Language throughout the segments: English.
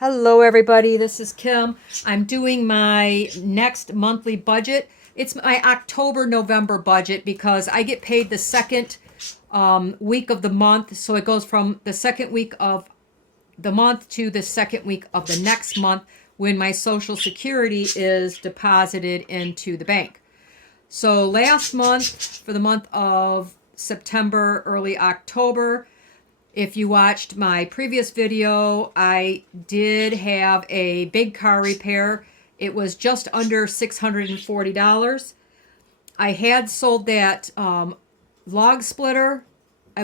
Hello, everybody. This is Kim. I'm doing my next monthly budget. It's my October, November budget because I get paid the second week of the month. So it goes from the second week of the month to the second week of the next month when my Social Security is deposited into the bank. So last month, for the month of September, early October, if you watched my previous video, I did have a big car repair. It was just under $640. I had sold that log splitter.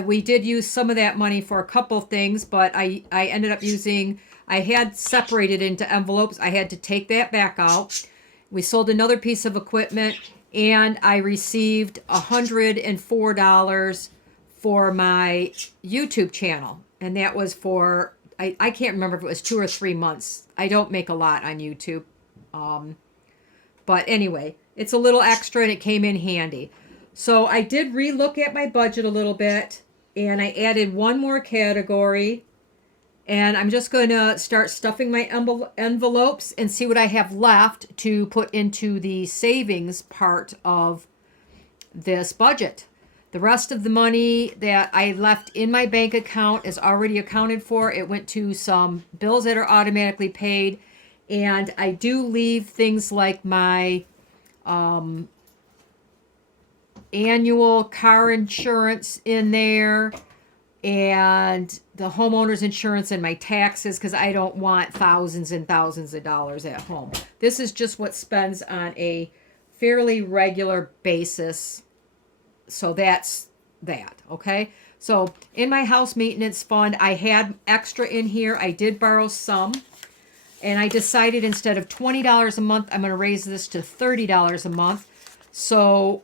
We did use some of that money for a couple things, but I ended up using, I had separated into envelopes. I had to take that back out. We sold another piece of equipment, and I received $104 for my YouTube channel. And that was for, I can't remember if it was 2 or 3 months. I don't make a lot on YouTube. But anyway, it's a little extra and it came in handy. So I did relook at my budget a little bit and I added one more category. And I'm just going to start stuffing my envelopes and see what I have left to put into the savings part of this budget. The rest of the money that I left in my bank account is already accounted for. It went to some bills that are automatically paid. And I do leave things like my annual car insurance in there and the homeowner's insurance and my taxes because I don't want thousands and thousands of dollars at home. This is just what spends on a fairly regular basis. So that's that, okay? So in my house maintenance fund, I had extra in here. I did borrow some. And I decided instead of $20 a month, I'm going to raise this to $30 a month. So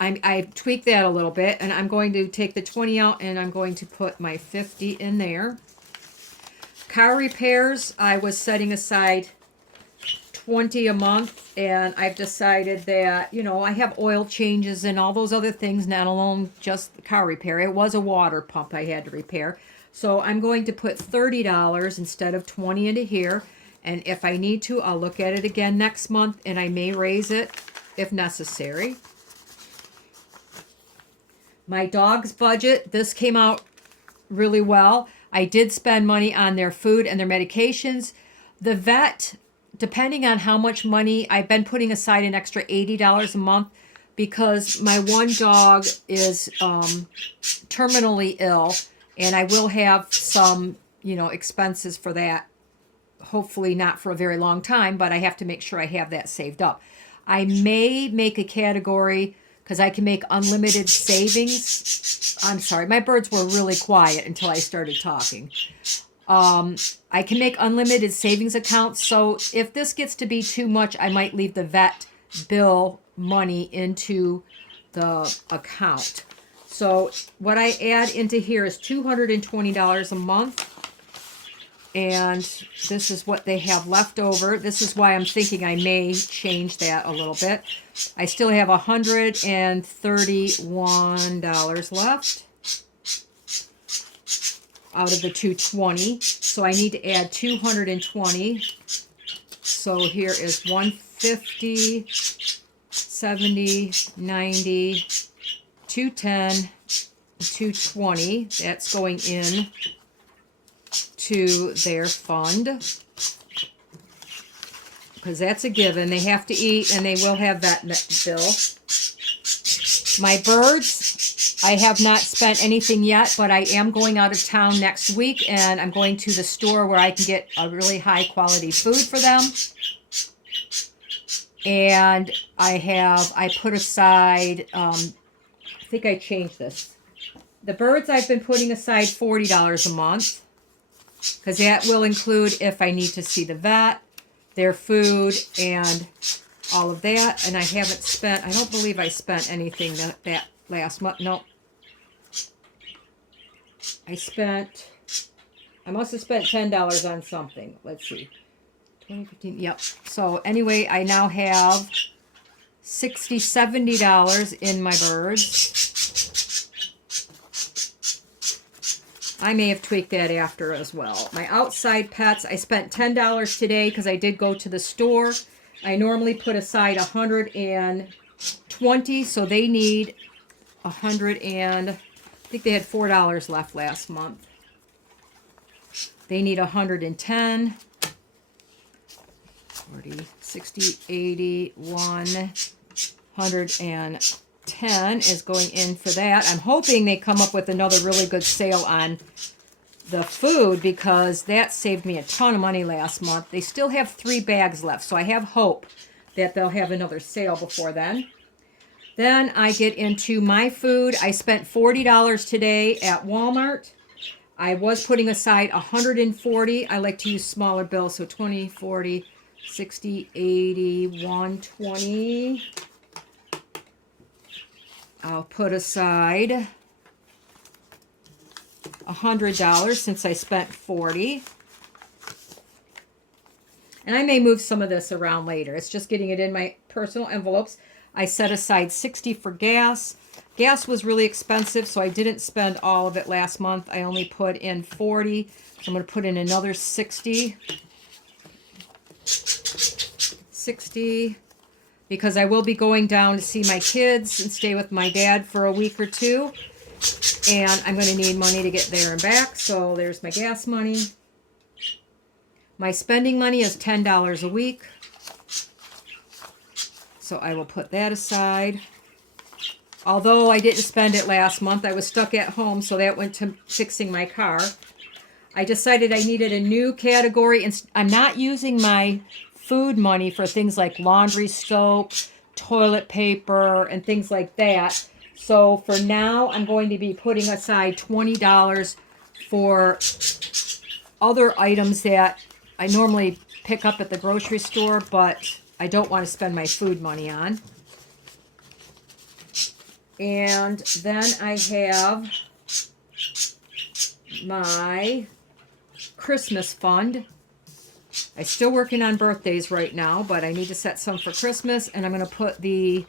I tweaked that a little bit. And I'm going to take the 20 out and I'm going to put my 50 in there. Car repairs, I was setting aside 20 a month, and I've decided that, you know, I have oil changes and all those other things, not alone just the car repair. It was a water pump I had to repair. So I'm going to put $30 instead of 20 into here. And if I need to, I'll look at it again next month and I may raise it if necessary. My dog's budget, this came out really well. I did spend money on their food and their medications. The vet, depending on how much money, I've been putting aside an extra $80 a month because my one dog is terminally ill, and I will have some, you know, expenses for that. Hopefully not for a very long time, but I have to make sure I have that saved up. I may make a category because I can make unlimited savings. I'm sorry, my birds were really quiet until I started talking. I can make unlimited savings accounts. So if this gets to be too much, I might leave the vet bill money into the account. So what I add into here is $220 a month. And this is what they have left over. This is why I'm thinking I may change that a little bit. I still have $131 left out of the 220. So I need to add 220. So here is 150, 70, 90, 210, 220. That's going in to their fund because that's a given. They have to eat and they will have that bill. My birds, I have not spent anything yet, but I am going out of town next week and I'm going to the store where I can get a really high quality food for them. And I put aside, I think I changed this. The birds I've been putting aside $40 a month because that will include if I need to see the vet, their food, and all of that. And I haven't spent, I don't believe I spent anything that last month. No. I must have spent $10 on something. Let's see. 2015, yep. So anyway, I now have $60, $70 in my birds. I may have tweaked that after as well. My outside pets, I spent $10 today because I did go to the store. I normally put aside 120, so they need 100 and I think they had $4 left last month. They need 110, 40, 60, 80, 110 is going in for that. I'm hoping they come up with another really good sale on the food because that saved me a ton of money last month. They still have 3 bags left, so I have hope that they'll have another sale before then. Then I get into my food. I spent $40 today at Walmart. I was putting aside 140. I like to use smaller bills, so 20, 40, 60, 80, 120. I'll put aside $100 since I spent 40. And I may move some of this around later. It's just getting it in my personal envelopes. I set aside 60 for gas. Gas was really expensive, so I didn't spend all of it last month. I only put in 40. So I'm going to put in another 60. 60. Because I will be going down to see my kids and stay with my dad for a week or two. And I'm going to need money to get there and back. So there's my gas money. My spending money is $10 a week. So I will put that aside. Although I didn't spend it last month, I was stuck at home, so that went to fixing my car. I decided I needed a new category, and I'm not using my food money for things like laundry soap, toilet paper, and things like that. So for now, I'm going to be putting aside $20 for other items that I normally pick up at the grocery store, but I don't want to spend my food money on. And then I have my Christmas fund. I'm still working on birthdays right now, but I need to set some for Christmas. And I'm going to put the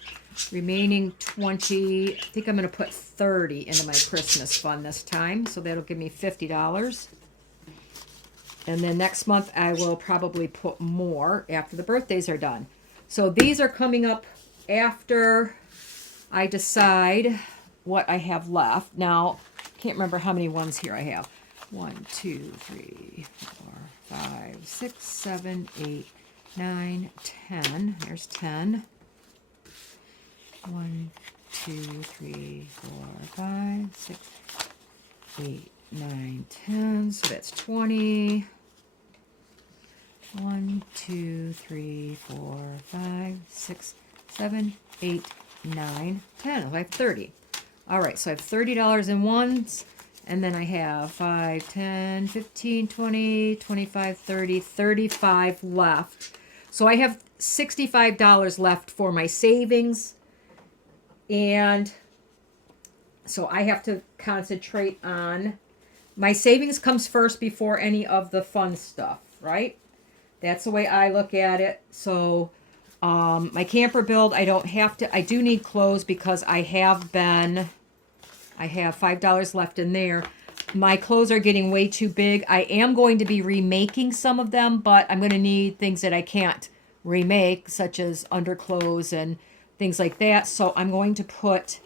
remaining 20, I think I'm going to put 30 into my Christmas fund this time. So that'll give me $50. And then next month I will probably put more after the birthdays are done. So these are coming up after I decide what I have left. Now, can't remember how many ones here I have. 1, 2, 3, 4, 5, 6, 7, 8, 9, 10. There's 10. 1, 2, 3, 4, 5, 6, 8, 9, 10. So that's 20. 1, 2, 3, 4, 5, 6, 7, 8, 9, 10. I have 30. All right, so I have $30 in ones, and then I have 5, 10, 15, 20, 25, 30, 35 left. So I have $65 left for my savings, and so I have to concentrate on my savings comes first before any of the fun stuff, right? That's the way I look at it. So my camper build, I don't have to, I do need clothes because I have $5 left in there. My clothes are getting way too big. I am going to be remaking some of them, but I'm going to need things that I can't remake, such as underclothes and things like that. So I'm going to put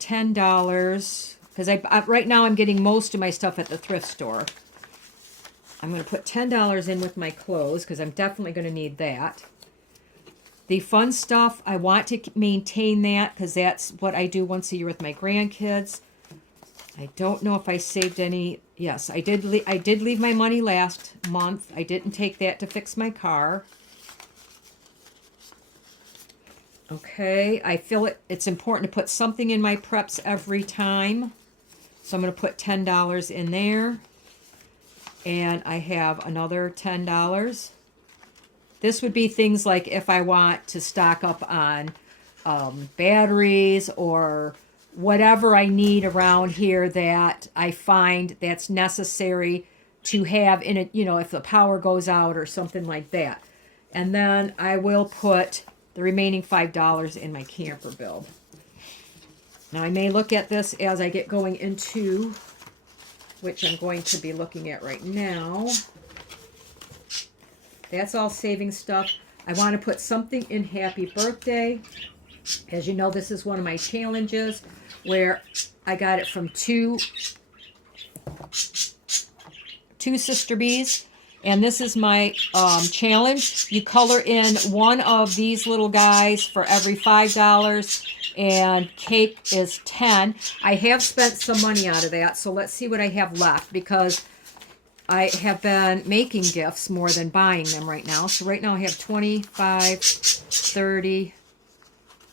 $10, because I right now I'm getting most of my stuff at the thrift store. I'm going to put $10 in with my clothes, because I'm definitely going to need that. The fun stuff, I want to maintain that, because that's what I do once a year with my grandkids. I don't know if I saved any. Yes, I did leave my money last month. I didn't take that to fix my car. Okay, I feel it's important to put something in my preps every time. So I'm going to put $10 in there. And I have another $10. This would be things like if I want to stock up on batteries or whatever I need around here that I find that's necessary to have in it, you know, if the power goes out or something like that. And then I will put the remaining $5 in my camper build. Now I may look at this as I get going into which I'm going to be looking at right now. That's all saving stuff. I want to put something in happy birthday. As you know, this is one of my challenges where I got it from two Sister Bees. And this is my challenge. You color in one of these little guys for every $5, and cake is 10. I have spent some money out of that, so let's see what I have left, because I have been making gifts more than buying them right now. So right now I have 25, 30,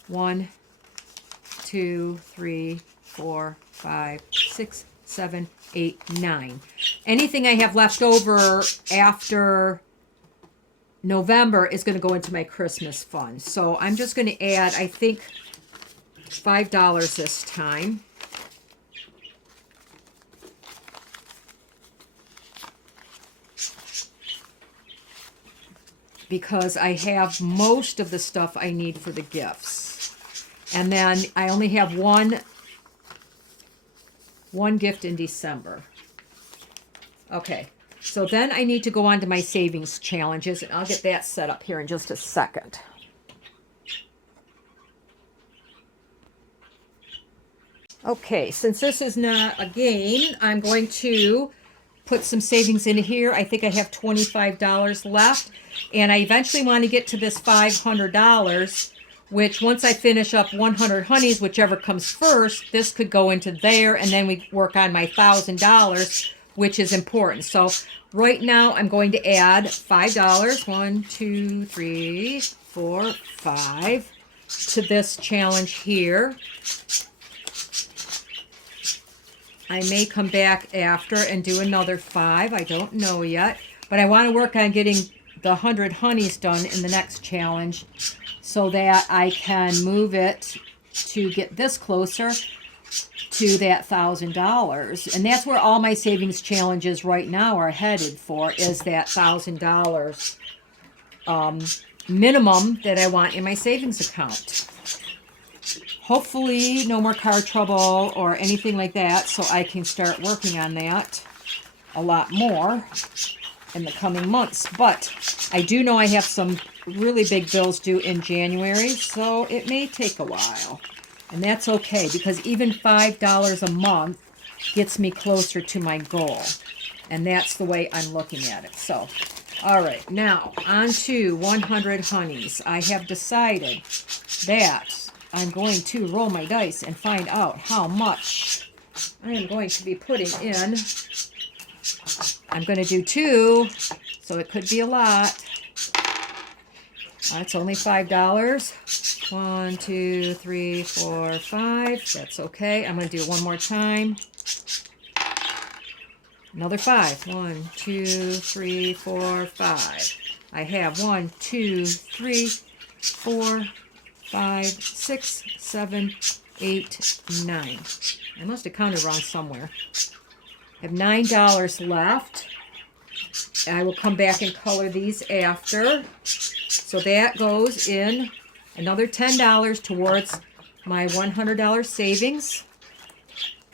1, 2, 3, 4, 5, 6, 7, 8, 9. Anything I have left over after November is going to go into my Christmas fund. So I'm just going to add, I think, $5 this time. Because I have most of the stuff I need for the gifts. And then I only have one gift in December. Okay, so then I need to go on to my savings challenges, and I'll get that set up here in just a second. Okay, since this is not a game, I'm going to put some savings in here. I think I have $25 left, and I eventually want to get to this $500, which once I finish up 100 honeys, whichever comes first, this could go into there, and then we work on my $1,000, which is important. So right now I'm going to add $5, 1, 2, 3, 4, 5, to this challenge here. I may come back after and do another 5. I don't know yet. But I want to work on getting the 100 honeys done in the next challenge so that I can move it to get this closer to that $1,000. And that's where all my savings challenges right now are headed for, is that $1,000 minimum that I want in my savings account. Hopefully no more car trouble or anything like that, so I can start working on that a lot more in the coming months. But I do know I have some really big bills due in January, so it may take a while. And that's okay, because even $5 a month gets me closer to my goal. And that's the way I'm looking at it. So, all right, now on to 100 honeys. I have decided that I'm going to roll my dice and find out how much I am going to be putting in. I'm going to do 2, so it could be a lot. It's only $5. 1, 2, 3, 4, 5. That's okay. I'm going to do it one more time. Another 5. 1, 2, 3, 4, 5. I have 1, 2, 3, 4, 5, 6, 7, 8, 9. I must have counted wrong somewhere. I have $9 left. I will come back and color these after. So that goes in another $10 towards my $100 savings.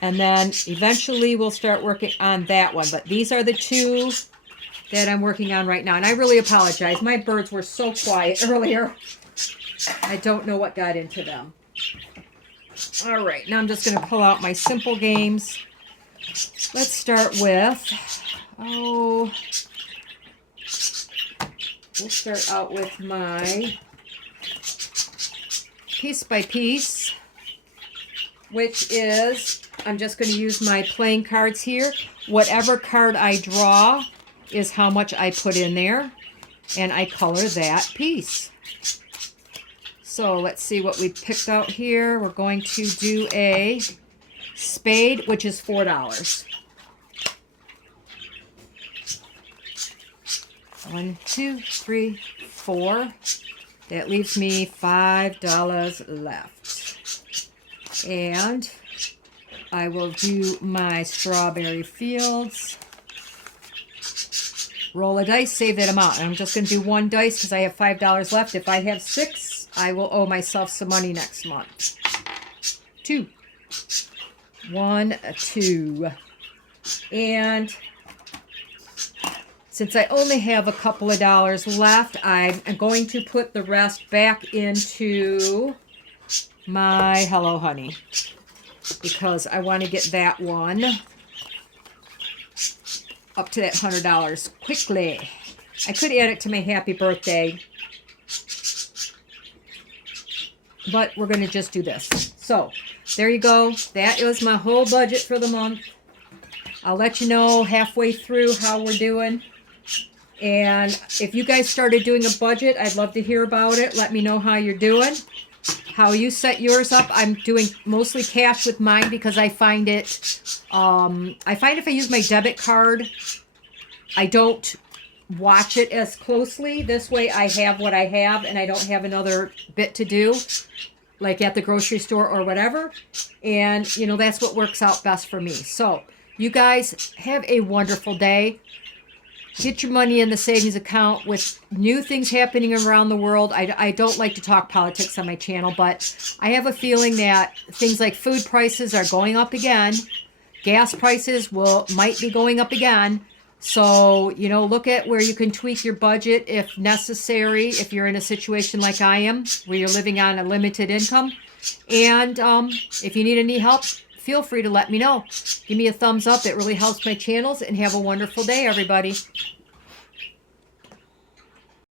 And then eventually we'll start working on that one. But these are the 2 that I'm working on right now. And I really apologize. My birds were so quiet earlier. I don't know what got into them. All right, now I'm just going to pull out my simple games. Let's start with, we'll start out with my piece by piece, which is, I'm just going to use my playing cards here. Whatever card I draw is how much I put in there, and I color that piece. So let's see what we picked out here. We're going to do a spade, which is $4. 1, 2, 3, 4. That leaves me $5 left. And I will do my strawberry fields. Roll a dice, save that amount. And I'm just going to do 1 dice because I have $5 left. If I have 6, I will owe myself some money next month. 2. 1, 2. And since I only have a couple of dollars left, I'm going to put the rest back into my Hello Honey, because I want to get that one up to that $100 quickly. I could add it to my happy birthday, but we're going to just do this. So there you go. That is my whole budget for the month. I'll let you know halfway through how we're doing. And if you guys started doing a budget, I'd love to hear about it. Let me know how you're doing, how you set yours up. I'm doing mostly cash with mine because I find it, if I use my debit card, I don't watch it as closely. This way I have what I have and I don't have another bit to do, like at the grocery store or whatever. And, you know, that's what works out best for me. So you guys have a wonderful day. Get your money in the savings account. With new things happening around the world, I don't like to talk politics on my channel, but I have a feeling that things like food prices are going up again. Gas prices might be going up again. So, you know, look at where you can tweak your budget if necessary, if you're in a situation like I am, where you're living on a limited income. And if you need any help, feel free to let me know. Give me a thumbs up. It really helps my channels. And have a wonderful day, everybody.